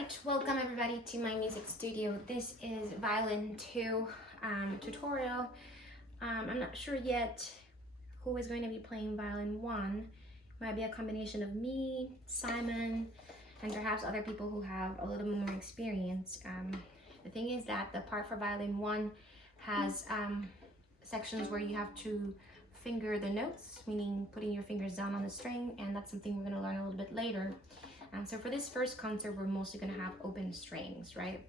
Alright, welcome everybody to my music studio. This is Violin 2 tutorial. I'm not sure yet who is going to be playing Violin 1. It might be a combination of me, Simon, and perhaps other people who have a little bit more experience. The thing is that the part for Violin 1 has sections where you have to finger the notes, meaning putting your fingers down on the string, and that's something we're going to learn a little bit later. So for this first concert, we're mostly going to have open strings, right?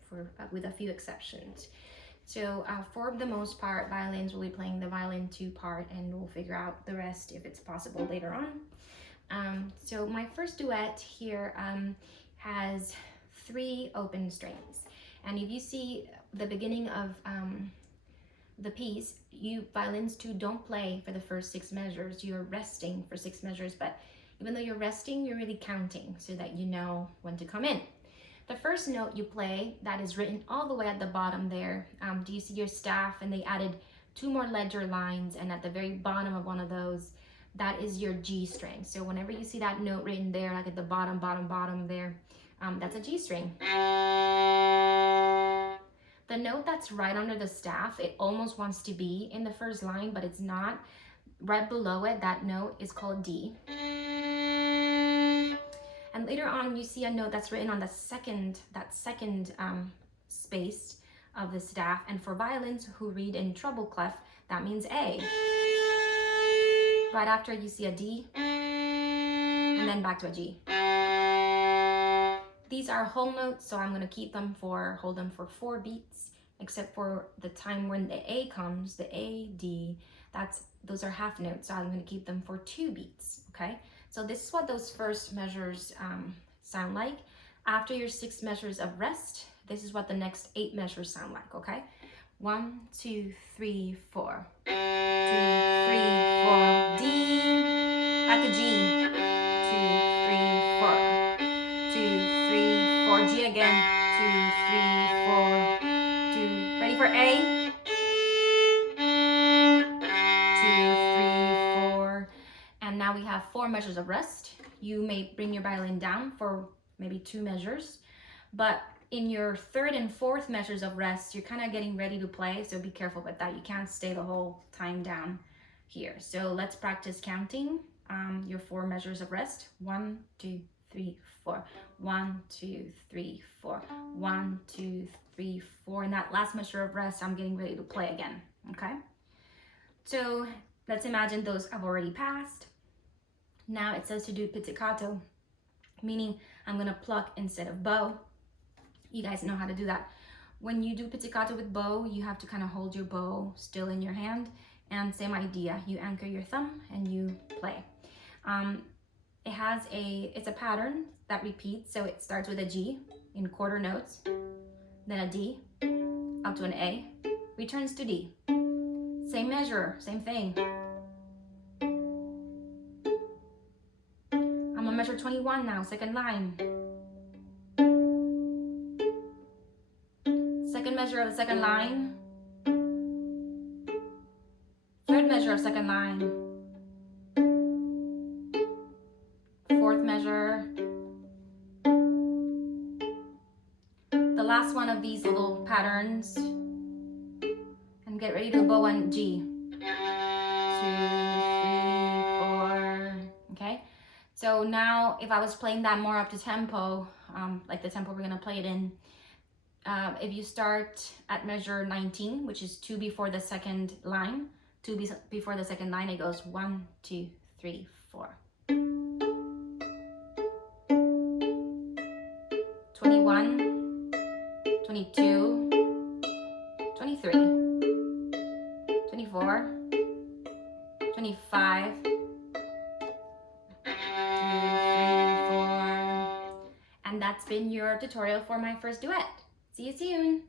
With a few exceptions. So for the most part, violins will be playing the Violin 2 part, and we'll figure out the rest if it's possible later on. So my first duet here has 3 open strings. And if you see the beginning of the piece, violins 2 don't play for the first 6 measures. You're resting for 6 measures, but even though you're resting, you're really counting so that you know when to come in. The first note you play, that is written all the way at the bottom there. Do you see your staff? And they added 2 more ledger lines, and at the very bottom of one of those, that is your G string. So whenever you see that note written there, like at the bottom there, that's a G string. The note that's right under the staff, it almost wants to be in the first line, but it's not. Right below it, that note is called D. And later on, you see a note that's written on that second space of the staff. And for violins who read in treble clef, that means A. Right after, you see a D, and then back to a G. These are whole notes, so I'm going to hold them for 4 beats, except for the time when the A comes, the A, D, those are half notes, so I'm going to keep them for 2 beats, okay? So this is what those first measures sound like. After your 6 measures of rest, this is what the next 8 measures sound like, okay? 1, 2, 3, 4. 2, 3, 4, D, back to G. 2, 3, 4. 2, 3, 4, G again. 2, 3, 4. 2, ready for A? 2, 3, 4. And now we have 4 measures of rest. You may bring your violin down for maybe 2 measures, but in your 3rd and 4th measures of rest, you're kind of getting ready to play, so be careful with that. You can't stay the whole time down here. So let's practice counting your 4 measures of rest. 1, 2, 3, 4. 1, 2, 3, 4. 1, 2, 3, 4. And that last measure of rest, I'm getting ready to play again, okay? So let's imagine those have already passed. Now it says to do pizzicato, meaning I'm gonna pluck instead of bow. You guys know how to do that. When you do pizzicato with bow, you have to kind of hold your bow still in your hand, and same idea, you anchor your thumb and you play. It's a pattern that repeats, so it starts with a G in quarter notes, then a D, up to an A, returns to D. Same measure, same thing. I'm on measure 21 now, second line. Second measure of the second line. 3rd measure of second line. 4th measure. The last one of these little patterns. And get ready to bow on G. 2, 3, 4. Okay? So now if I was playing that more up to tempo, like the tempo we're gonna play it in, if you start at measure 19, which is 2 before the second line, 2 before the second line, it goes 1, 2, 3, 4. 21, 22, 23, 24, 25, 2, 3, 4. And that's been your tutorial for my first duet. See you soon.